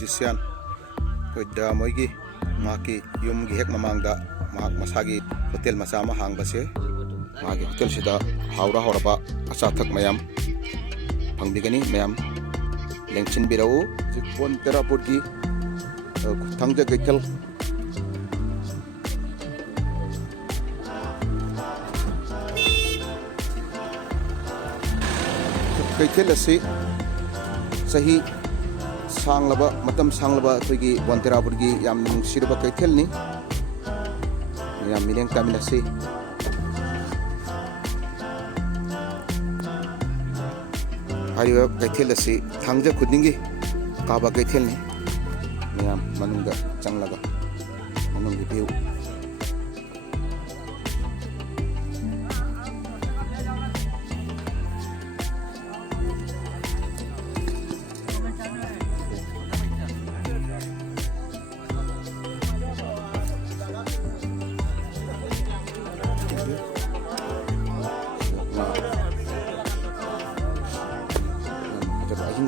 musician hoida moigi maki yum gi hek mamangda mak masagi hotel macha ma hang base magi hotel sida haura horaba acha thak mayam pangbigani mayam lengchin birau jikpon terapur gi thangja gaitel gaitel ase sahi sanglaba matam sanglaba togi bonterapur gi yam nungsirba gaitel ni yam mileng kamilase hariba gaitel ase thangja khudingi kaba gaitel ni miyam manungga changlaga manunggi view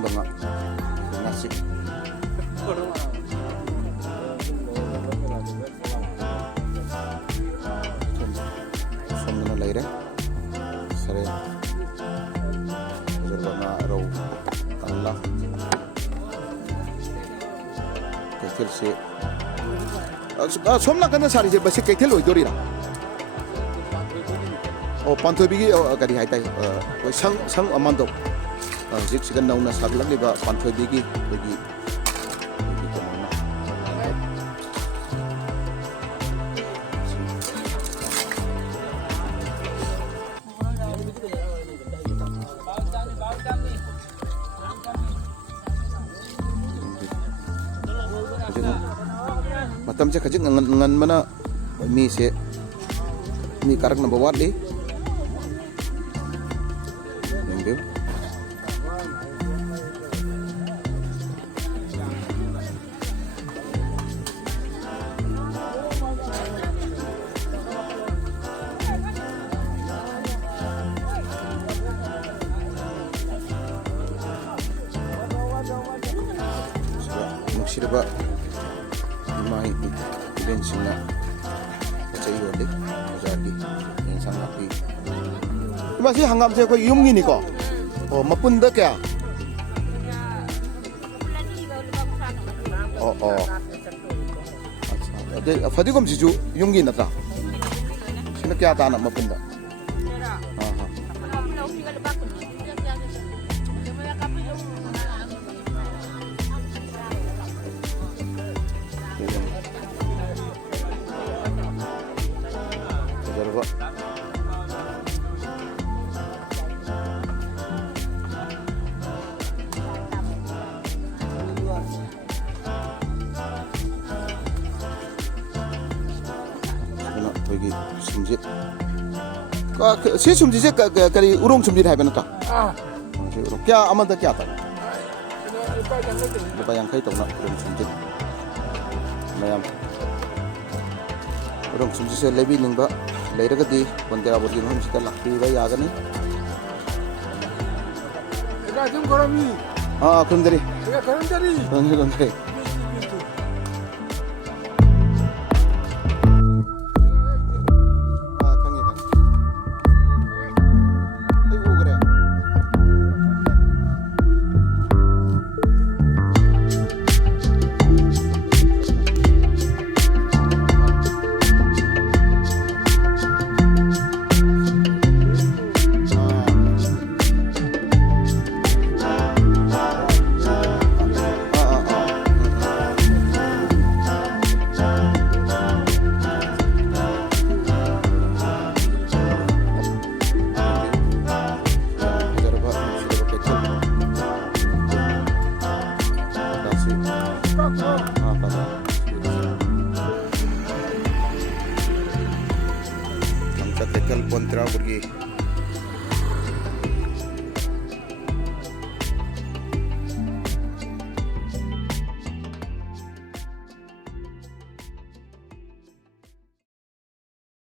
banget nasi somna laira sare jarbana rau Allah kaitel se somna kana sari je basi kaitel oidori ra o panthobi gi gari haitai sang amando zik sigan nauna saglak liba panthoi bigi bagi matam je khajik ngan mana mi se mi karak number 1 di ngambil sirba imai bensinnya cai yole jadi yang sangat di masih hanggam saya ko yum gini kok oh mapun dah kya oh ada fadikom siju yum gini nata sini kya tanah mapun dah bagi sumjit si sumjit kali urung sumjit hai benata kya amanda kya ta lupa yang kai tong urung sumjit mayam urung sumjit se lebi ningba leira di bondera bodi hom sita lakti ba yagani ega jum korami kundari kundari Tekel Pontra pergi